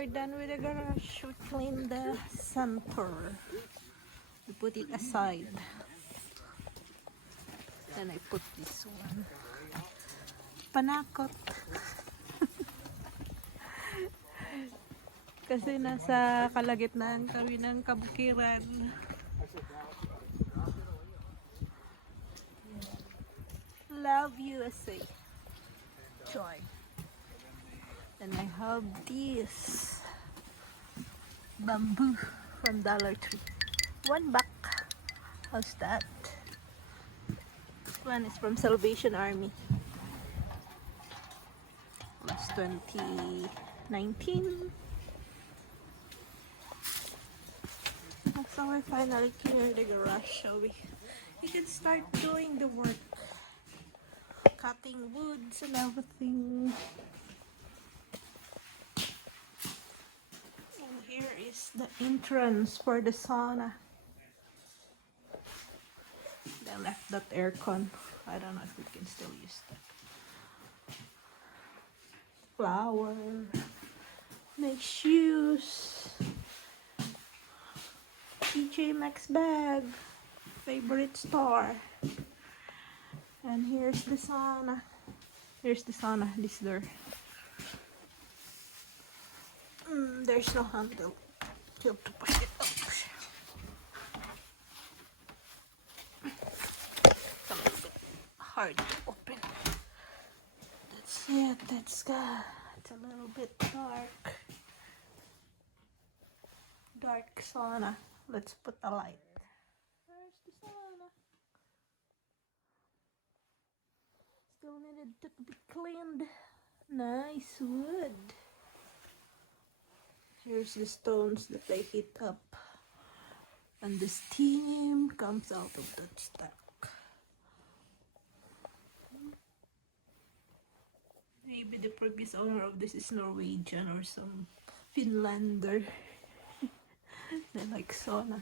we're done with the garage, we clean the center. We put it aside. Then I put this one. Panakot. Kasi nasa kalagitnaan kami ng kabukiran. Love USA. Joy. And I have this bamboo from Dollar Tree. $1. How's that? This one is from Salvation Army. It was 2019. So we finally cleared the garage, so we can start doing the work. Cutting woods and everything. And here is the entrance for the sauna. They left that aircon. I don't know if we can still use that. Flower. My shoes. TJ Maxx bag. Favorite store. And here's the sauna. Here's the sauna, this door. There's no handle. You have to push it up. It's a little bit hard to open. That's it, that's good. It's a little bit dark. Dark sauna. Let's put a light. There's the sauna. Still needed to be cleaned. Nice wood. Here's the stones that I heat up. And the steam comes out of that stack. Maybe the previous owner of this is Norwegian or some Finlander. They like sauna.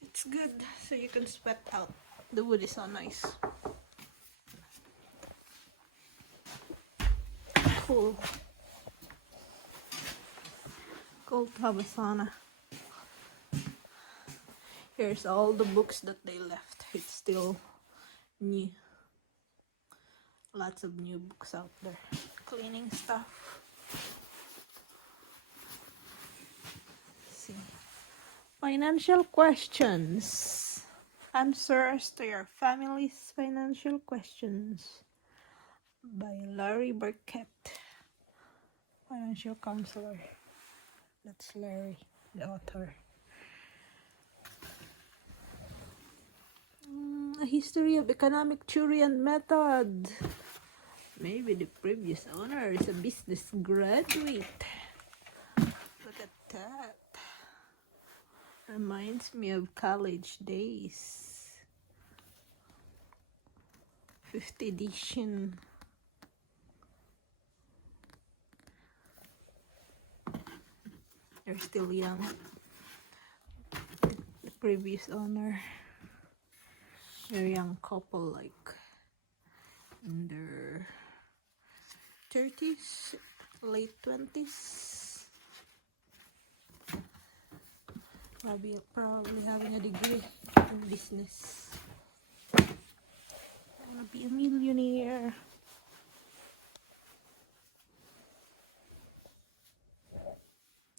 It's good, so you can sweat out. The wood is so nice. Cool. Cool to have a sauna. Here's all the books that they left. It's still new. Lots of new books out there. Cleaning stuff. Let's see. Financial questions. Answers to your family's financial questions. By Larry Burkett, financial counselor. That's Larry, the author. A history of economic theory and method. Maybe the previous owner is a business graduate. Look at that. Reminds me of college days. 5th edition. They're still young. The previous owner. They're a young couple, like in their 30s, late 20s. Probably having a degree in business. I wanna be a millionaire.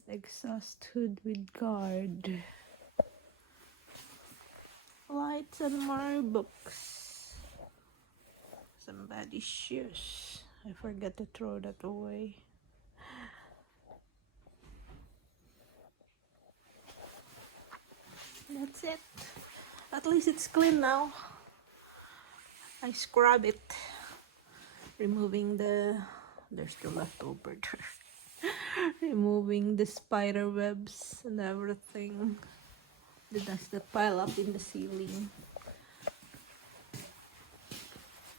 Exhaust hood with guard. Lights and more books. Somebody's shoes. I forgot to throw that away. That's it. At least it's clean now. I scrub it. Removing there's still left over there. Removing the spider webs and everything. The dust that pile up in the ceiling.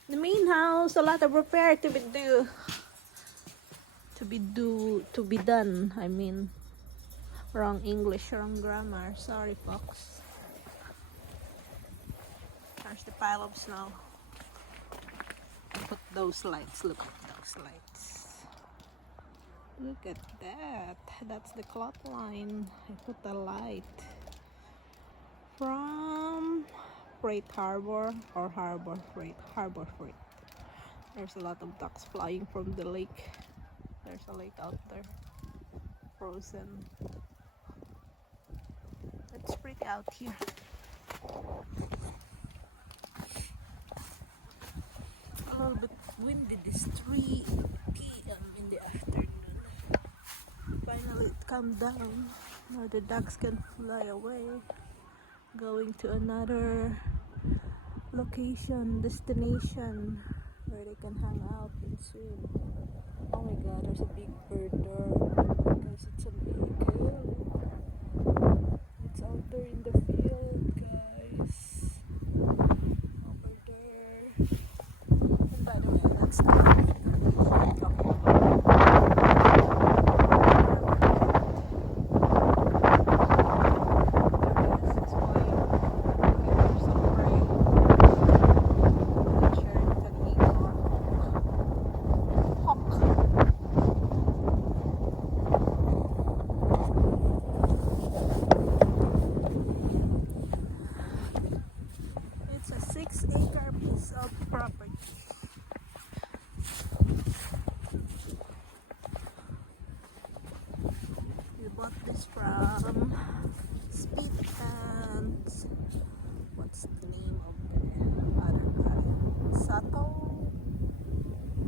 The main house, a lot of repair to be done. I mean, wrong English, wrong grammar. Sorry, folks. There's the pile of snow. Put those lights. Look at those lights. Look at that. That's the cloth line. I put the light from Freight Harbor or Harbor Freight. Harbor Freight. There's a lot of ducks flying from the lake. There's a lake out there, frozen. It's pretty out here. A little bit windy this 3 p.m. in the afternoon. Finally it calmed down. Now the ducks can fly away, going to another location, destination where they can hang out and swim. Oh my god, there's a big bird there. Guys, it's an eagle. It's out there in the field, guys. Over there. And by the way, that's the property. We bought this from Speed and what's the name of the other guy? Sato?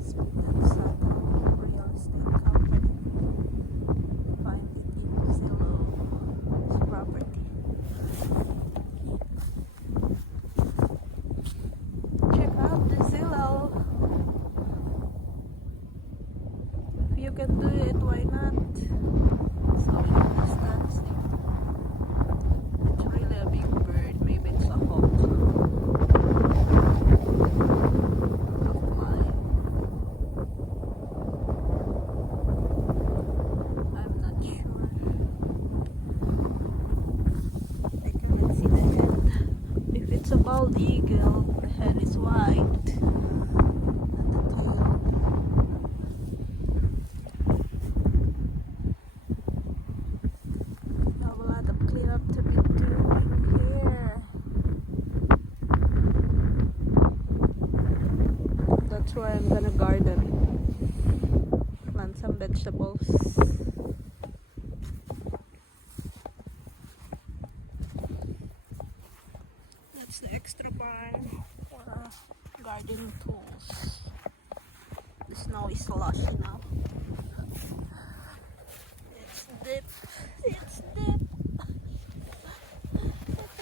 Speed and Sato real estate company. Find it in Zillow, this property. You can do it, why not? Social distancing. It's really a big bird, maybe it's a hawk. A fly. I'm not sure. I can't see the head. If it's a bald eagle, the head is white. That's why I'm gonna garden, plant some vegetables. That's the extra barn for gardening tools. The snow is slushy now. It's deep. It's deep. I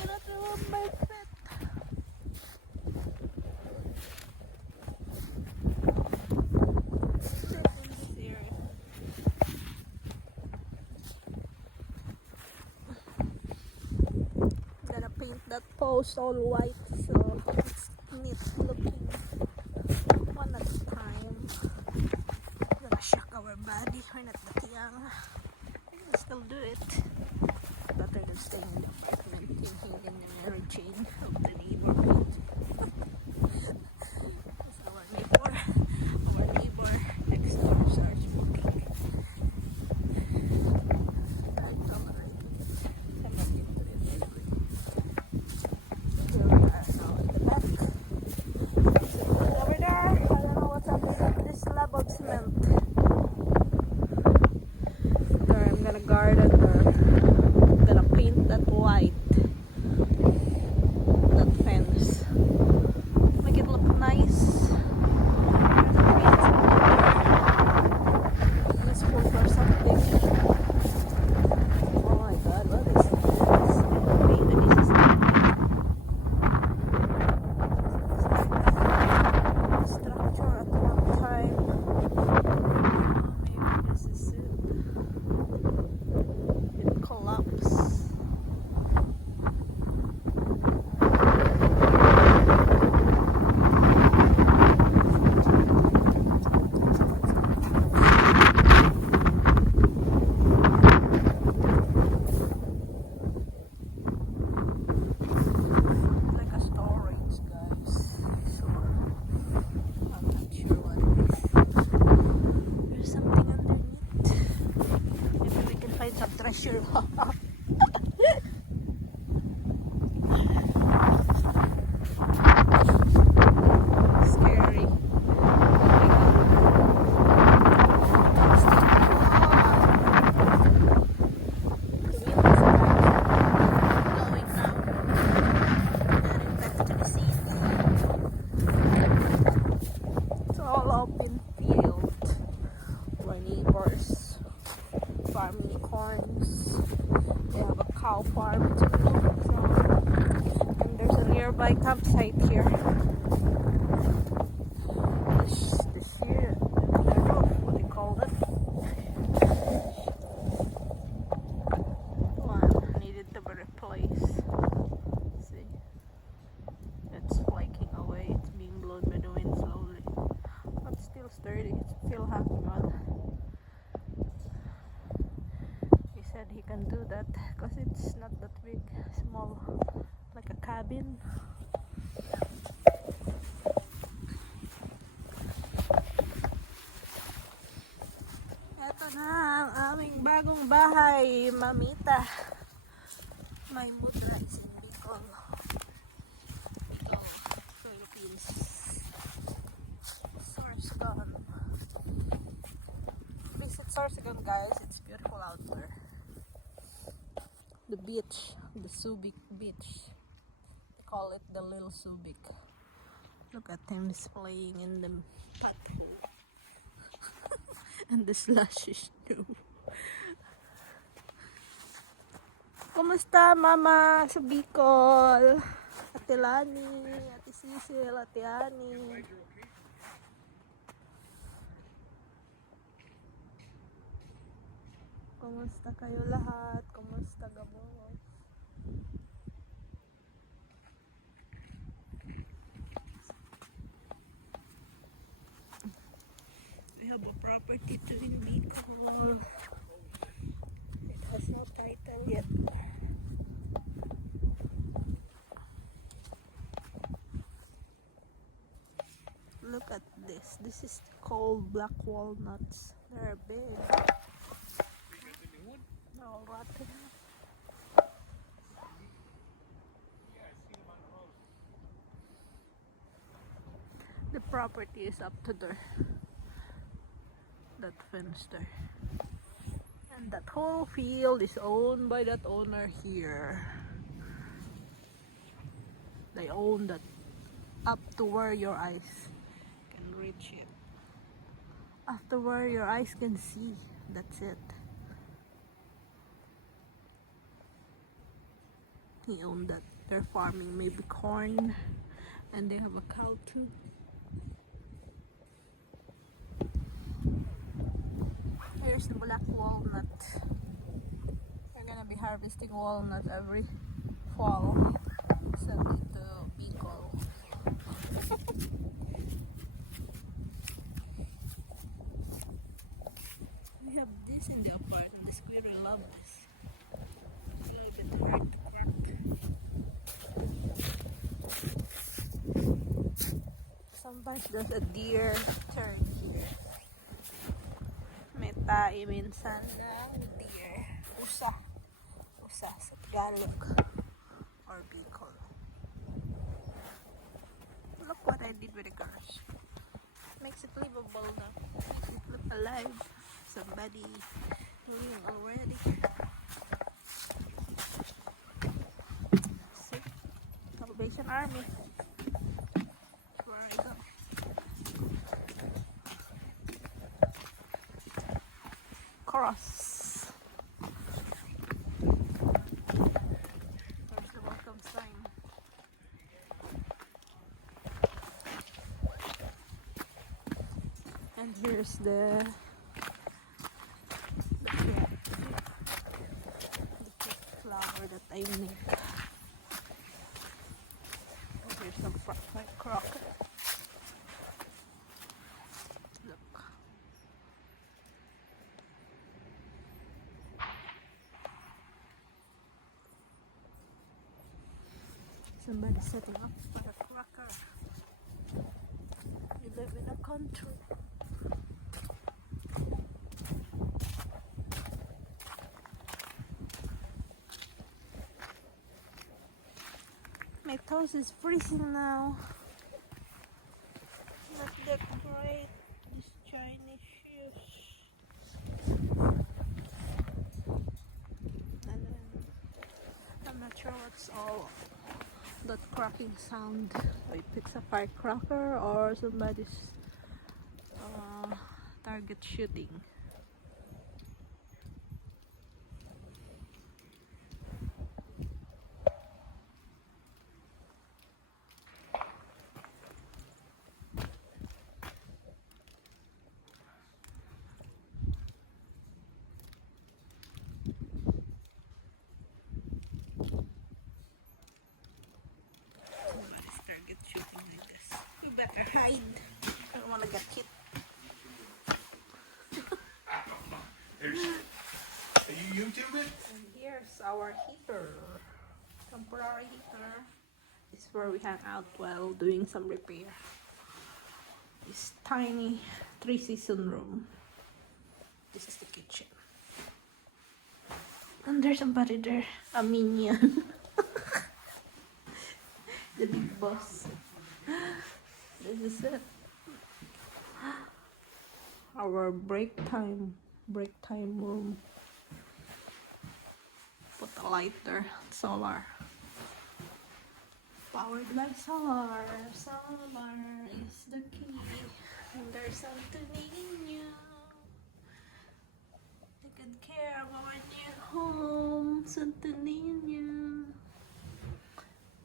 cannot remove my feet. That post all white, so it's neat looking. One at a time. We're gonna shock our body. We're not that young. We can still do it. Better than staying in the apartment thinking in the Mary Jane of the neighborhood. That's our neighbor. Our neighbor next door starts smoking. I tolerate it. I'm not into it anyway. Here we are now in the back. Over there, I don't know what's up with this slab of cement. There, I'm gonna garden there. I'm gonna paint that white. That flash your heart. Scary. It's all open field. Our neighbors farming corns. They have a cow farm too. So, and there's a nearby campsite here. This here, the roof, what do you call it? One needed to be replaced. See, it's flaking away. It's being blown by the wind slowly, but still sturdy. It's still happy one. He said he can do that because it's not that big, small, like a cabin. Ito na ang aming bagong bahay, Mamita. May mudra is in Bicol. Ito, Philippines. Sorsogon. Visit Sorsogon, guys. It's beautiful out there. The beach, the Subic beach. They call it the Little Subic. Look at him, he's playing in the pothole. And the slushy snow. Kumusta, Mama, sa Bicol? Ate Lani, Ate Cecil, Ate Ani. Kumusta kayo lahat? Kumusta, Gabos? We have a property too in Bicol. It has no title yet. Look at this. This is called black walnuts. They're big. They're all rotten. The property is up to there. That fence there. And that whole field is owned by that owner here. They own that up to where your eyes can reach it. Up to where your eyes can see. That's it. He owned that. They're farming maybe corn. And they have a cow too. Here's the black walnut. We're gonna be harvesting walnut every fall. Send it to Bicol. We have this in the apartment. The squirrel love this. It's a little bit hard to crack. Sometimes there's a deer turn here. May tae minsan ng deer. Usa sa Tagalog or Bicol. Look what I did with the cars. Makes it livable now. Makes it look alive. Somebody living already. See? Salvation Army. Where I go. Cross. There's the welcome sign. And here's the flower that I make. And here's some crocker. Look. Somebody setting up for a cracker. We live in a country. house is freezing now. Not that great. These Chinese shoes. And then I'm not sure what's all that cracking sound. If it's a firecracker or somebody's target shooting. Somebody's target shooting like this. You better hide. I don't want to get hit. Are you YouTube it? And here's our heater. Temporary heater. This is where we hang out while doing some repair. This tiny 3-season room. This is the kitchen. And there's somebody there. A minion. The big boss. This is it. Our break time room. Put a light there. Solar. Powered by solar. Solar is the key. And there's something new. Taking care of our new home. Something new.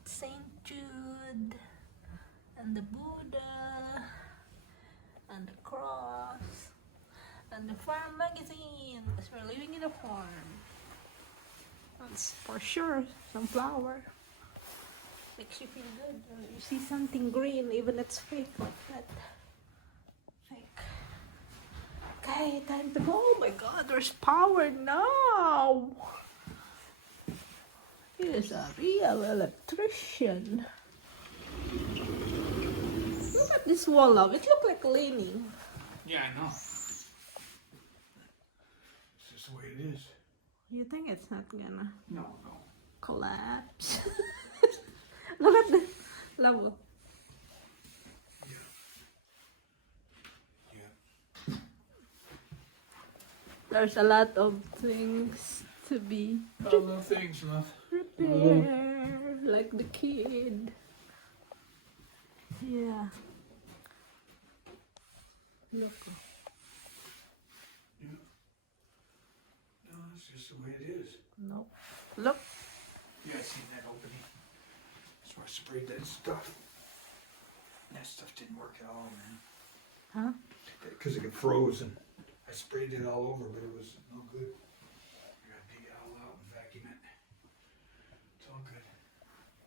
Saint Jude. And the Buddha. And the cross. And the farm magazine. Because we're living in a farm. That's for sure. Some flower. Makes you feel good. You see something green, even it's fake like that. Fake. Okay, time to go. Oh my god, there's power now. He is a real electrician. Look at this wall now. It looks like leaning. Yeah, I know. It's just the way it is. You think it's not gonna No. collapse? Look at this level. Yeah. There's a lot of things to be All the things left. repaired, like the kid. Yeah. Look. Yeah. No, it's just the way it is. No. Look. You guys seen that opening? That's where I sprayed that stuff. That stuff didn't work at all, man. Huh? Because it got frozen. I sprayed it all over, but it was no good. You gotta dig it all out and vacuum it. It's all good.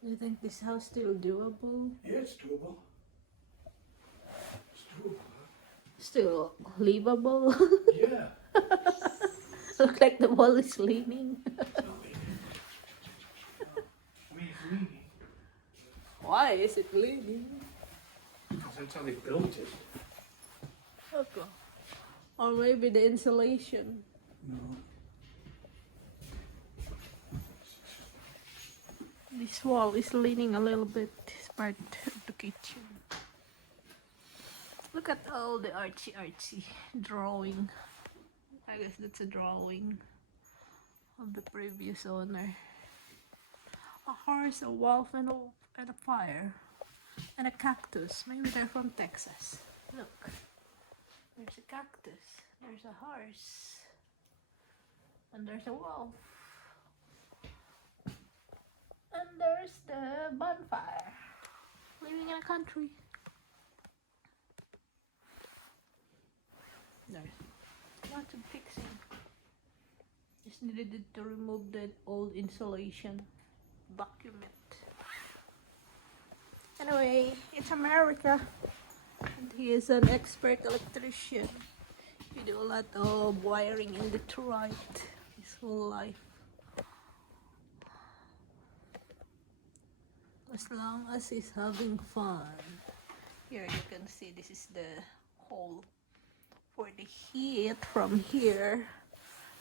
Do you think this house still doable? Yeah, it's doable. It's doable. Still livable? Yeah. Look like the wall is leaning. I mean, it's leaning. Why is it leaning? Because that's how they built it. Okay. Or maybe the insulation. No. This wall is leaning a little bit. This part of the kitchen. Look at all the artsy drawing. I guess that's a drawing of the previous owner. A horse, a wolf, and a fire. And a cactus. Maybe they're from Texas. Look. There's a cactus. There's a horse. And there's a wolf. And there's the bonfire. Living in a country. There's lots of fixing. Just needed to remove that old insulation. Vacuum it. Anyway, it's America. And he is an expert electrician. We do a lot of wiring in Detroit his whole life. As long as he's having fun. Here you can see this is the hole for the heat from here,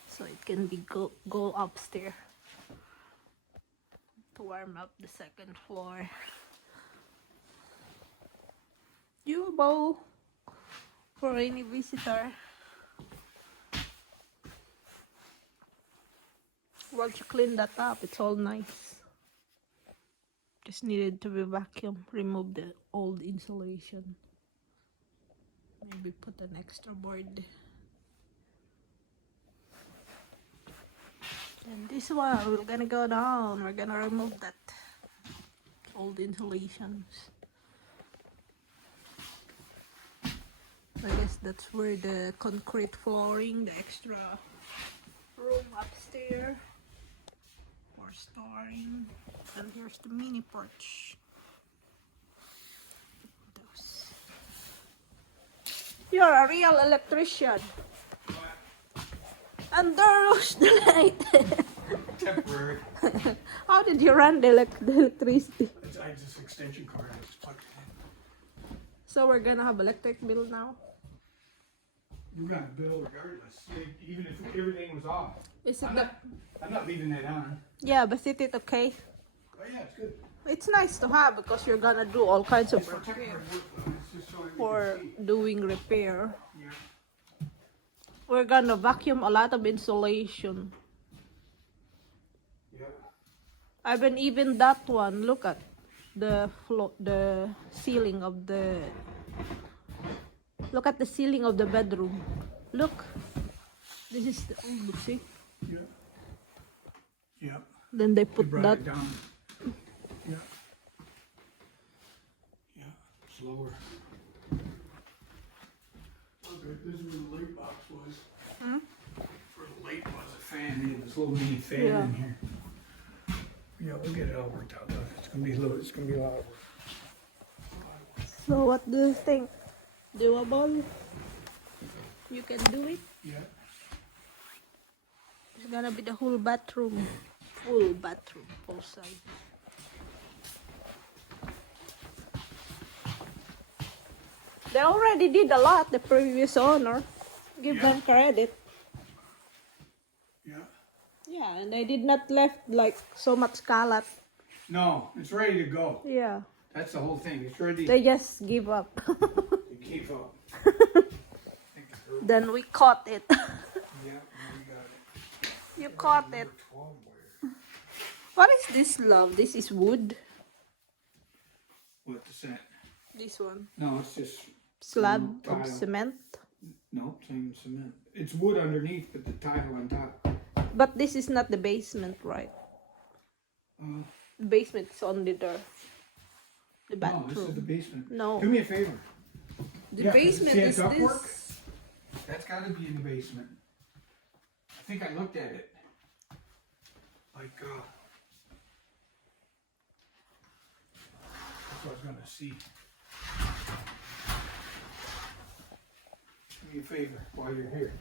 so it can be go upstairs to warm up the second floor. Doable for any visitor. Once you clean that up, it's all nice. Just needed to be vacuumed. Remove the old insulation. Maybe put an extra board. And this one, we're gonna go down. We're gonna remove that old insulations. I guess that's where the concrete flooring, the extra room upstairs for storing. And here's the mini porch. Those. You're a real electrician. And there's the light. Temporary. How did you run the electricity? I just extension cord. I just plugged it in. So we're gonna have electric bill now. You're gonna bill regardless, even if everything was off. Is it I'm not leaving that on. Yeah, but is it okay? Oh yeah, it's good. It's nice to have because you're gonna do all kinds of It's for temporary work though. It's just so everybody for can see. doing repair. Yeah. We're gonna vacuum a lot of insulation. Yeah. Even that one. Look at the ceiling of the. Look at the ceiling of the bedroom. Look, this is the old. See? Yeah. Yeah. Then they You put brought that. it down. Yeah. Yeah. Slower. Okay, this is where the light box was. Hmm? Where the light was, a fan. They had this little mini fan Yeah. in here. Yeah, we'll get it all worked out. Though. It's gonna be a lot of work. So what do you think? Doable? You can do it? Yeah. It's gonna be the whole bathroom. Full bathroom, full size. They already did a lot, the previous owner. Give Yeah. them credit. Yeah. Yeah, and they did not left like so much scallop. No, it's ready to go. Yeah. That's the whole thing. It's ready They just give up. to keep up. Then we caught it. Yeah, we got it. You caught it. Number 12 where? What is this, love? This is wood. What, the cement? This one. No, it's just Slab tile. of cement. No, same cement. It's wood underneath, but the tile on top. But this is not the basement, right? The basement is only the No, bathroom. this is the basement. No. Do me a favor. The Yeah, basement see that is ductwork? this. That's got to be in the basement. I think I looked at it. Like, that's what I was going to see. Do me a favor while you're here.